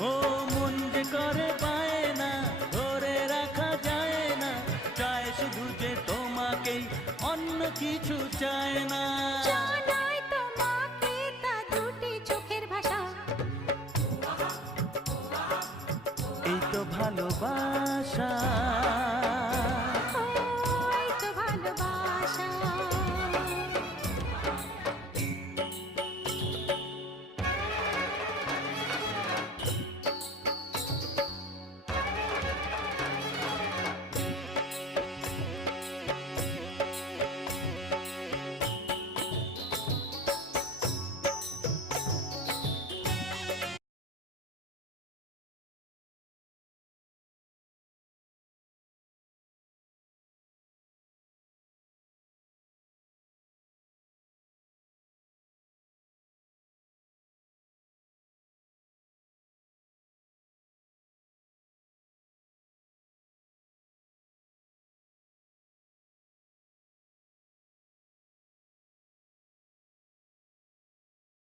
ও মন যে করে পায় না, ধরে রাখা যায় না, চায় শুধু যে তোমাকেই, অন্য কিছু চায় না। জানাই তোমাকে তা দুটি চোখের ভাষা, এই তো ভালোবাসা।